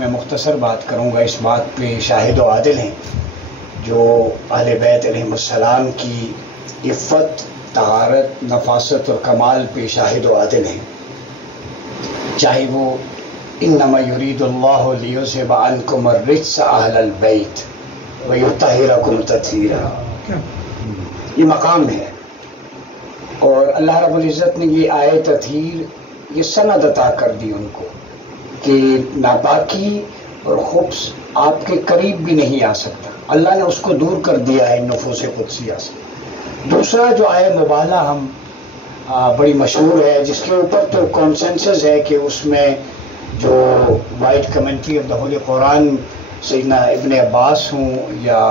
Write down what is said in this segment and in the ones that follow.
میں مختصر بات کروں گا، اس بات پہ شاہد و عادل ہیں جو اہل بیت علیہم السلام کی عفت، طہارت، نفاست اور کمال پہ شاہد و عادل ہیں، چاہے وہ انما یرید اللہ لیذھب عنکم الرجس اہل البیت ویطہرکم تطہیرا، یہ مقام ہے۔ اور اللہ رب العزت نے یہ آیت تطہیر، یہ سند عطا کر دی ان کو کہ ناپاکی اور خبث آپ کے قریب بھی نہیں آ سکتا، اللہ نے اس کو دور کر دیا ہے نفوس قدسیہ سے۔ دوسرا جو آیت مبالغہ ہم بڑی مشہور ہے، جس کے اوپر تو کانسنسس ہے کہ اس میں جو white commentary of the holy Quran سیدنا ابن عباس ہوں یا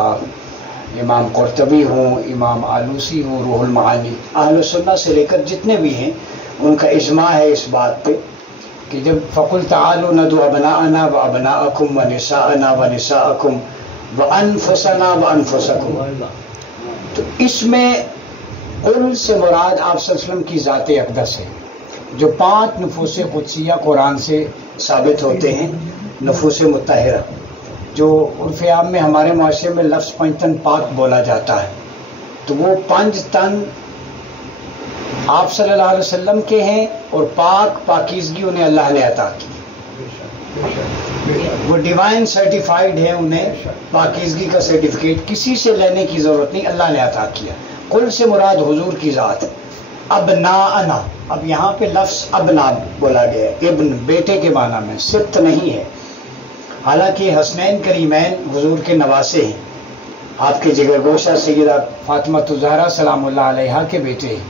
امام قرطبی ہوں، امام آلوسی ہوں، روح المعانی، اہل سنہ سے لے کر جتنے بھی ہیں ان کا اجماع ہے اس بات پہ کہ جب فَقُلْ تَعَالُوا نَدْعُ أَبْنَاءَنَا وَأَبْنَاءَكُمْ وَنِسَاءَنَا وَنِسَاءَكُمْ وَأَنفُسَنَا وَأَنفُسَكُمْ، تو اس میں قل سے مراد آپ صلی اللہ علیہ وسلم کی ذات اقدس ہے۔ جو 5 نفوس قدسیہ قرآن سے ثابت ہوتے ہیں، نفوس مطہرہ، جو عرف عام میں ہمارے معاشرے میں لفظ 5 تن پاک بولا جاتا ہے، تو وہ 5 تن آپ صلی اللہ علیہ وسلم کے ہیں اور پاکیزگی انہیں اللہ نے عطا کی، وہ ڈیوائن سرٹیفائیڈ ہے، انہیں پاکیزگی کا سرٹیفکیٹ کسی سے لینے کی ضرورت نہیں، اللہ نے عطا کیا۔ قل سے مراد حضور کی ذات ہے۔ ابناءنا، اب یہاں پہ لفظ ابنا بولا گیا ہے، ابن بیٹے کے معنی میں، سبت نہیں ہے، حالانکہ حسنین کریمین حضور کے نواسے ہیں، آپ کے جگر گوشہ سیدہ فاطمہ الزہرا سلام اللہ علیہا کے بیٹے ہیں،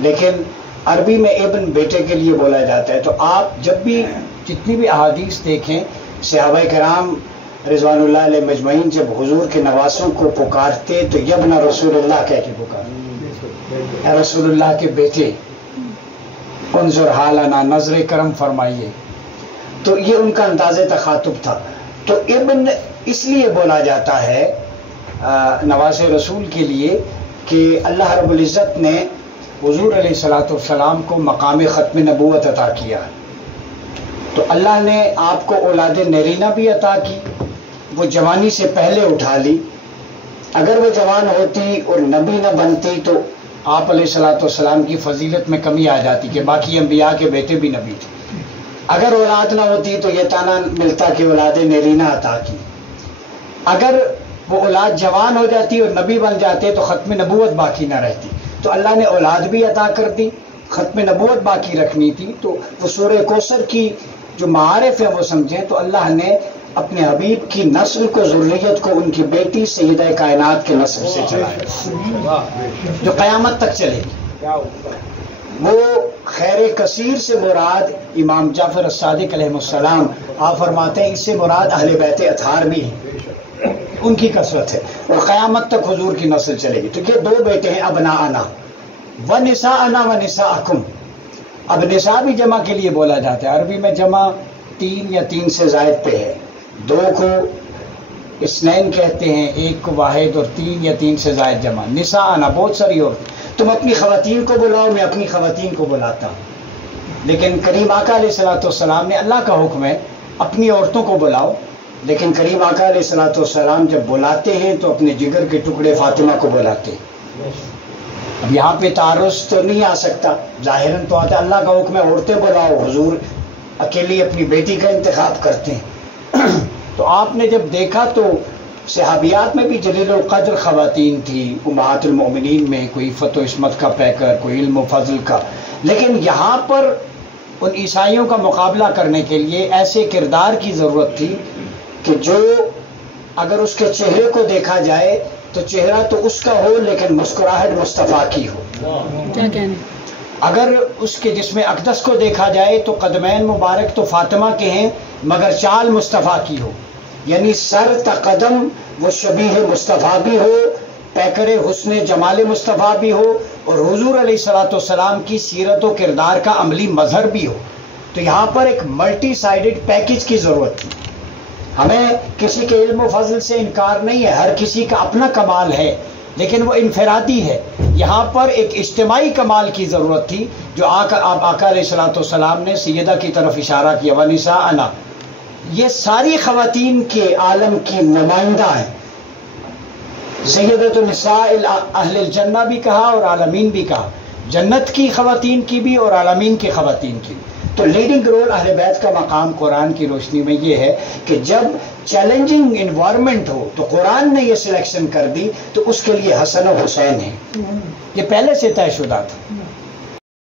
لیکن عربی میں ابن بیٹے کے لیے بولا جاتا ہے۔ تو آپ جب بھی جتنی بھی احادیث دیکھیں، صحابہ کرام رضوان اللہ علیہ مجمعین جب حضور کے نواسوں کو پکارتے تو یبن رسول اللہ کہہ کے پکارتے، اے رسول اللہ کے بیٹے، انظر حالنا، نظر کرم فرمائیے، تو یہ ان کا انداز تخاطب تھا۔ تو ابن اس لیے بولا جاتا ہے نواز رسول کے لیے کہ اللہ رب العزت نے حضور علیہ الصلوۃ والسلام کو مقام ختم نبوت عطا کیا، تو اللہ نے آپ کو اولاد نرینہ بھی عطا کی، وہ جوانی سے پہلے اٹھا لی۔ اگر وہ جوان ہوتی اور نبی نہ بنتی تو آپ علیہ الصلوۃ والسلام کی فضیلت میں کمی آ جاتی کہ باقی انبیاء کے بیٹے بھی نبی تھے۔ اگر اولاد نہ ہوتی تو یہ تانا ملتا کہ اولاد نرینہ عطا کی۔ اگر وہ اولاد جوان ہو جاتی اور نبی بن جاتے تو ختم نبوت باقی نہ رہتی، تو اللہ نے اولاد بھی عطا کر دی، ختم نبوت باقی رکھنی تھی، تو وہ سورہ کوثر کی جو معارف ہے وہ سمجھیں تو اللہ نے اپنے حبیب کی نسل کو، ذریت کو، ان کی بیٹی سیدہ کائنات کے نسل سے چلایا جو قیامت تک چلے گی۔ وہ خیر کثیر سے مراد امام جعفر الصادق علیہ السلام، آپ فرماتے ہیں اس سے مراد اہل بیت اطہار بھی ہیں، ان کی کثرت ہے، اور قیامت تک حضور کی نسل چلے گی۔ تو یہ 2 بیٹے ہیں، ابناءنا ونساءنا ونساءکم۔ اب نساء بھی جمع کے لیے بولا جاتا ہے، عربی میں جمع 3 یا 3 سے زائد پہ ہے، 2 کو اثنین کہتے ہیں، 1 کو واحد، اور 3 یا 3 سے زائد جمع نساءنا، بہت ساری عورتیں۔ تم اپنی خواتین کو بلاؤ، میں اپنی خواتین کو بلاتا ہوں، لیکن کریم آقا علیہ الصلوۃ والسلام نے، اللہ کا حکم ہے اپنی عورتوں کو بلاؤ، لیکن کریم آقا علیہ الصلوۃ والسلام جب بلاتے ہیں تو اپنے جگر کے ٹکڑے فاطمہ کو بلاتے ہیں۔ اب یہاں پہ تعارض تو نہیں آ سکتا، ظاہراً تو آتا ہے، اللہ کا حکم ہے عورتیں بلاؤ، حضور اکیلی اپنی بیٹی کا انتخاب کرتے ہیں۔ تو آپ نے جب دیکھا تو صحابیات میں بھی جلیل القدر خواتین تھی، امہات المؤمنین میں کوئی عفت و عصمت کا پیکر، کوئی علم و فضل کا، لیکن یہاں پر ان عیسائیوں کا مقابلہ کرنے کے لیے ایسے کردار کی ضرورت تھی کہ جو اگر اس کے چہرے کو دیکھا جائے تو چہرہ تو اس کا ہو لیکن مسکراہٹ مصطفیٰ کی ہو، اگر اس کے جسم اقدس کو دیکھا جائے تو قدمین مبارک تو فاطمہ کے ہیں مگر چال مصطفیٰ کی ہو، یعنی سر تا قدم وہ شبیہ مصطفیٰ بھی ہو، پیکر حسن جمال مصطفیٰ بھی ہو، اور حضور علیہ الصلوۃ والسلام کی سیرت و کردار کا عملی مظہر بھی ہو۔ تو یہاں پر ایک ملٹی سائیڈڈ پیکج کی ضرورت تھی۔ ہمیں کسی کے علم و فضل سے انکار نہیں ہے، ہر کسی کا اپنا کمال ہے، لیکن وہ انفرادی ہے۔ یہاں پر ایک اجتماعی کمال کی ضرورت تھی جو آقا علیہ الصلوۃ والسلام نے سیدہ کی طرف اشارہ کیا، ونساءنا، یہ ساری خواتین کے عالم کی نمائندہ ہیں. سیدۃ النساء اہل الجنہ بھی کہا اور عالمین بھی کہا، جنت کی خواتین کی بھی اور عالمین کی خواتین کی بھی. تو لیڈنگ رول اہل بیت کا مقام قرآن کی روشنی میں یہ ہے کہ جب چیلنجنگ انوائرمنٹ ہو تو قرآن نے یہ سلیکشن کر دی تو اس کے لیے حسن و حسین ہیں، یہ پہلے سے طے شدہ تھا.